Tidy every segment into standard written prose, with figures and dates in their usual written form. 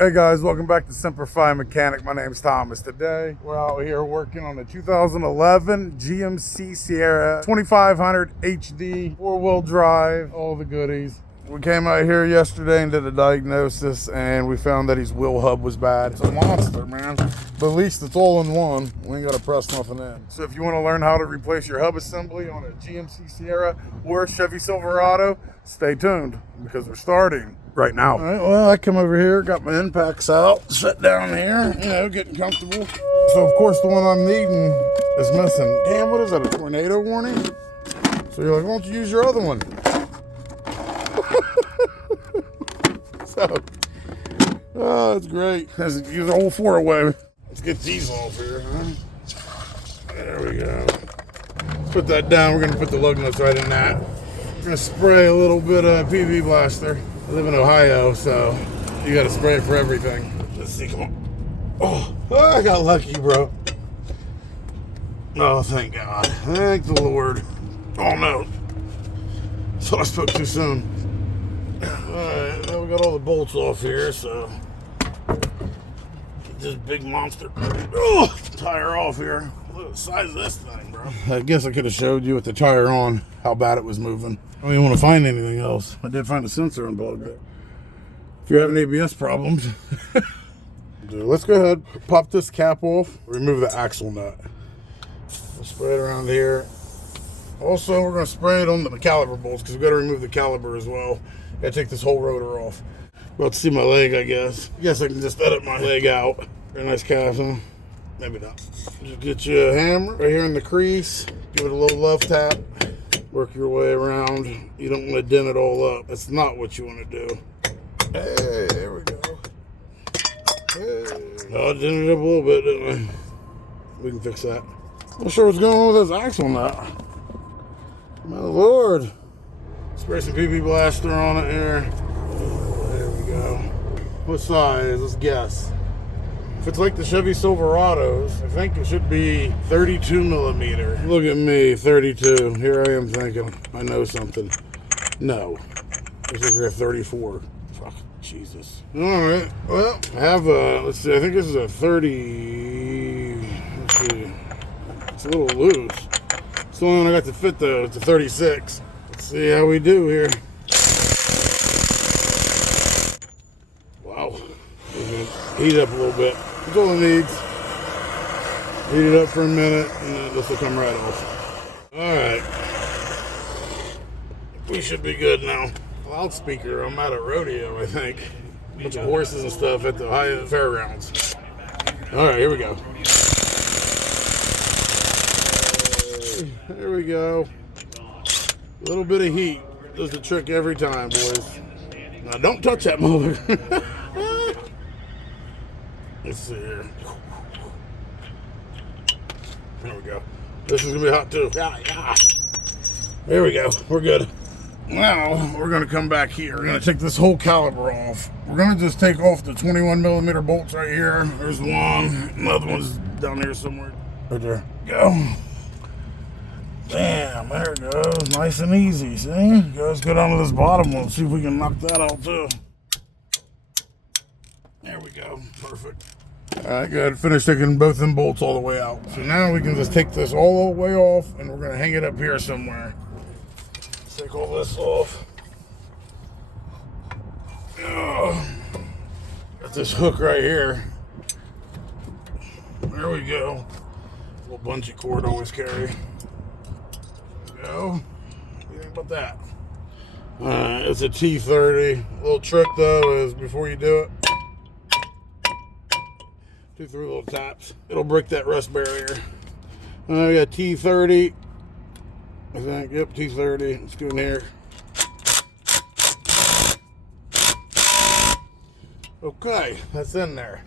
Hey guys, welcome back to Semper Fi Mechanic. My name's Thomas. Today we're out here working on the 2011 GMC Sierra 2500 HD, 4-wheel drive, all the goodies. We came out here yesterday and did a diagnosis, and we found that his wheel hub was bad. It's a monster, man. But at least it's all in one. We ain't got to press nothing in. So if you want to learn how to replace your hub assembly on a GMC Sierra or Chevy Silverado, stay tuned because we're starting right now. All right, well, I come over here, got my impacts out, sit down here, getting comfortable. So of course the one I'm needing is missing. Damn, what is that, a tornado warning? So you're like, why don't you use your other one? Oh, that's great. Let's use the whole 4-way. Let's get these off here, huh? There we go. Let's put that down. We're gonna put the lug nuts right in that. We're gonna spray a little bit of PV Blaster. I live in Ohio, so you gotta spray it for everything. Let's see, come on. Oh, I got lucky, bro. Oh, thank God. Thank the Lord. Oh no. So I spoke too soon. Alright, now we got all the bolts off here, so get this big monster tire off here. Look at the size of this thing, bro. I guess I could have showed you with the tire on how bad it was moving. I don't even want to find anything else. I did find a sensor unplugged it. If you're having ABS problems, let's go ahead, pop this cap off, remove the axle nut. We'll spray it around here. Also, we're going to spray it on the caliper bolts because we've got to remove the caliper as well. Got to take this whole rotor off. About to see my leg, I guess. I guess I can just edit my leg out. Very nice calf, huh? Maybe not. Just get you a hammer right here in the crease. Give it a little love tap. Work your way around. You don't want to dent it all up. That's not what you want to do. Hey, there we go. Hey. Oh, I dented it up a little bit, didn't I? We can fix that. Not sure what's going on with this axle nut. My Lord. Spray some PV Blaster on it here. There we go. What size? Let's guess. If it's like the Chevy Silverados, I think it should be 32 millimeter. Look at me, 32. Here I am thinking, I know something. No. This is here 34. Fuck, Jesus. All right, well, I have a, let's see, I think this is a 30, let's see. It's a little loose. It's the only one I got to fit though, it's a 36. Let's see how we do here. Wow. Heat up a little bit. That's all it needs. Heat it up for a minute, and then this will come right off. Alright. We should be good now. Loudspeaker, I'm at a rodeo, I think. A bunch of horses and stuff at the Ohio fairgrounds. Alright, here we go. There we go. A little bit of heat does the trick every time, boys. Now, don't touch that motor. Let's see here. There we go. This is gonna be hot too. Yeah. There we go. We're good. Now we're gonna come back here. We're gonna take this whole caliper off. We're gonna just take off the 21 millimeter bolts right here. There's one. Another one's down here somewhere. Right there. Go. Damn, there it goes. Nice and easy, see? Let's go down to this bottom one, see if we can knock that out too. There we go, perfect. All right, good, finish taking both them bolts all the way out. So now we can just take this all the way off and we're gonna hang it up here somewhere. Let's take all this off. Oh, got this hook right here. There we go. Little bungee cord always carry. Go. What do you think about that? It's a T30. A little trick though is before you do it, do 3 little taps. It'll break that rust barrier. We got T30. I think, yep, T30. Let's go in here. Okay, that's in there.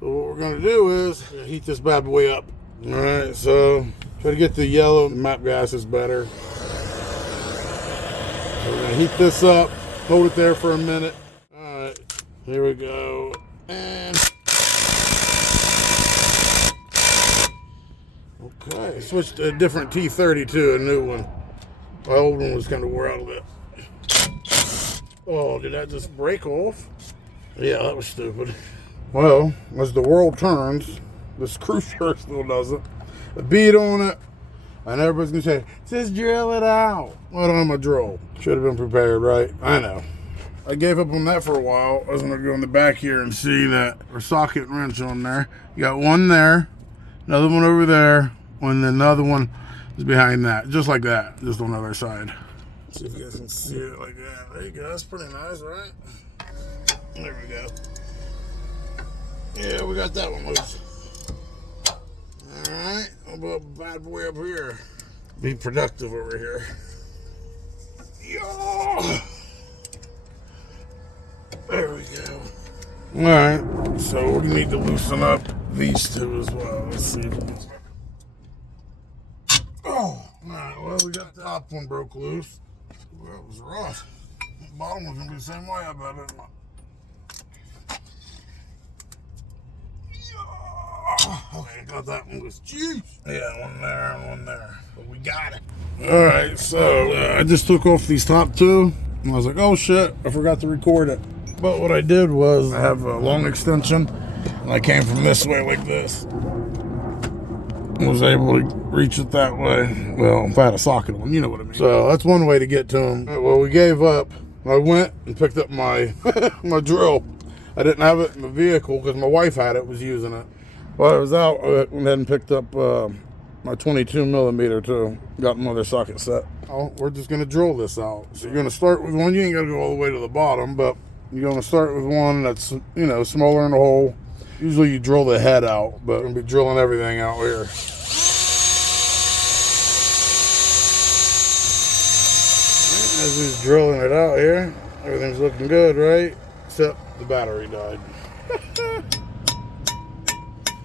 So what we're gonna do is heat this bad boy up. All right, so try to get the yellow. The map gas is better. So we're gonna heat this up, hold it there for a minute. All right, here we go. And okay, switched to a different T30 too, a new one. My old one was kind of wore out a bit. Oh, did that just break off? Yeah, that was stupid. Well, as the world turns, the screw shirt still doesn't. A bead on it, and everybody's gonna say, just drill it out. What am I drill? Should have been prepared, right? I know. I gave up on that for a while. I was gonna go in the back here and see that our socket wrench on there. You got one there, another one over there, and then another one is behind that. Just like that, just on the other side. Let's see if you guys can see it like that. There you go, that's pretty nice, right? There we go. Yeah, we got that one loose. Alright, how about bad boy up here? Be productive over here. Yeah. There we go. Alright, so we need to loosen up these two as well. Let's see if we can. Oh, alright, well, we got the top one broke loose. Well, it was rough. The bottom was going to be the same way, I bet it. Okay, got that one loose. Jeez. Yeah, one there and one there. But we got it. Alright, so I just took off these top two. And I was like, oh shit, I forgot to record it. But what I did was, I have a long extension. And I came from this way like this. I was able to reach it that way. Well, if I had a socket on, you know what I mean. So that's one way to get to them. Well, we gave up. I went and picked up my my drill. I didn't have it in the vehicle because my wife had it, was using it. Well, I was out, I went ahead and picked up my 22 millimeter too. Got another socket set. Oh, we're just gonna drill this out. So you're gonna start with one. You ain't gotta go all the way to the bottom, but you're gonna start with one that's, you know, smaller in the hole. Usually you drill the head out, but I'm gonna be drilling everything out here. As he's drilling it out here, everything's looking good, right? Except the battery died.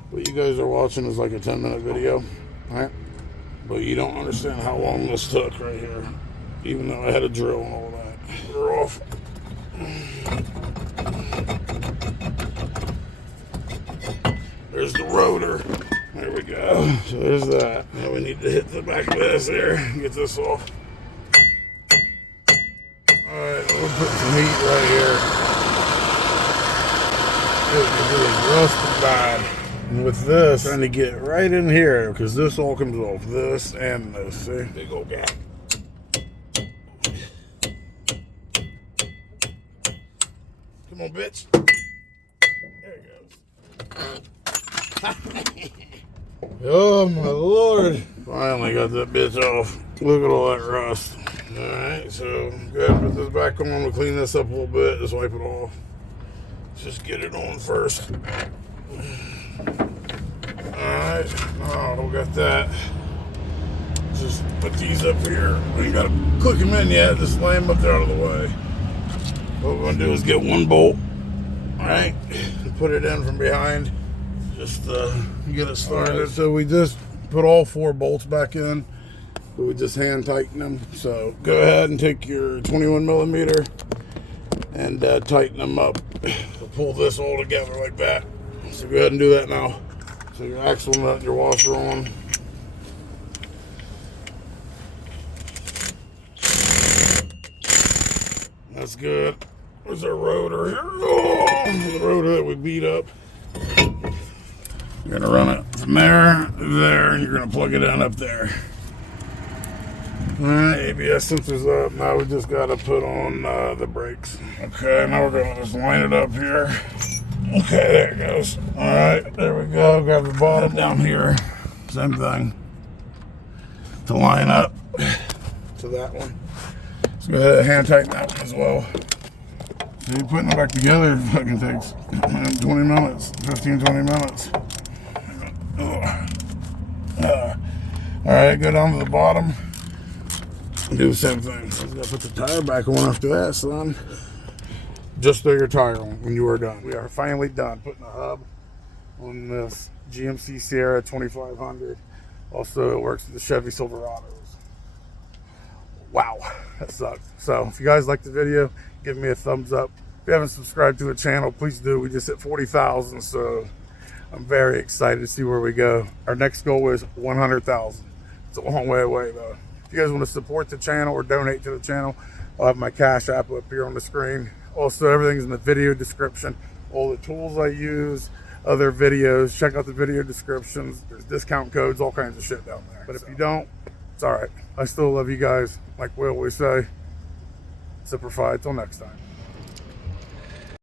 What you guys are watching is like a 10-minute video, right? But you don't understand how long this took right here, even though I had a drill and all that. We're off. There's the rotor. There we go. So there's that. Now we need to hit the back of this here, get this off. Alright, we'll put some heat right here. It is rusted bad. And with this, trying to get right in here, because this all comes off. This and this, see? Big old gap. Come on, bitch. There it goes. Oh, my Lord. Finally got that bitch off. Look at all that rust. Alright, so go ahead and put this back on. We'll clean this up a little bit. Just wipe it off. Just get it on first. Alright, oh, we got that. Just put these up here. We ain't got to click them in yet. Just lay them up there out of the way. What we're going to do is get one bolt. Alright, put it in from behind. Just get it started. Right, so we just put all 4 bolts back in. But we just hand tighten them. So go ahead and take your 21 millimeter and tighten them up. Pull this all together like that. So go ahead and do that now. So your axle nut and your washer on. That's good. There's our rotor here. Oh, the rotor that we beat up. You're gonna run it from there to there, and you're gonna plug it in up there. Alright, ABS sensor's up. Now we just gotta put on the brakes. Okay, now we're gonna just line it up here. Okay, there it goes. Alright, there we go. Grab the bottom down here. Same thing. To line up to that one. So go ahead and hand tighten that one as well. See, putting it back together fucking takes 20 minutes, 15, 20 minutes. Alright, go down to the bottom. Do the same thing. So I'm gonna put the tire back on after that, son. Just throw your tire on when you are done. We are finally done putting a hub on this GMC Sierra 2500. Also, it works with the Chevy Silverados. Wow, that sucked. So, if you guys liked the video, give me a thumbs up. If you haven't subscribed to the channel, please do. We just hit 40,000, so I'm very excited to see where we go. Our next goal is 100,000. It's a long way away, though. If you guys want to support the channel or donate to the channel, I'll have my Cash App up here on the screen. Also, everything's in the video description. All the tools I use, other videos. Check out the video descriptions. There's discount codes, all kinds of shit down there. But if you don't, it's all right. I still love you guys. Like we always say, Semper Fi. Till next time.